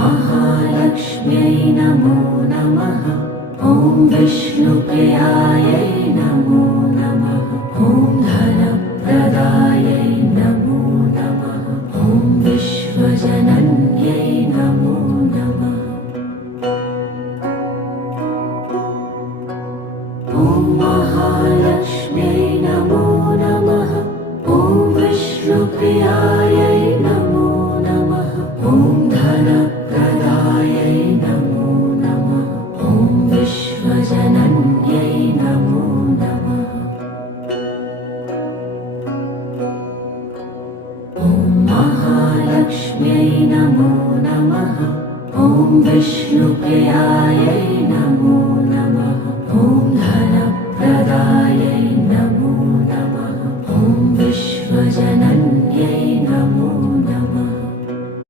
महालक्ष्म्यै नमो नमः। ॐ विष्णुप्रियायै नमो नमः। ॐ धनप्रदायै नमो नमः। ॐ विश्वजनन्यै नमो नमः। ॐ महालक्ष्म्यै नमो नमः। ॐ विष्णुप्रियायै नमो नमः। ॐ धनप्रदायै नमो नमः। ॐ विश्वजनन्यै नमो नमः। ॐ महालक्ष्म्यै नमो नमः। ॐ विष्णुप्रियायै नमो नमः। ॐ धनप्रदायै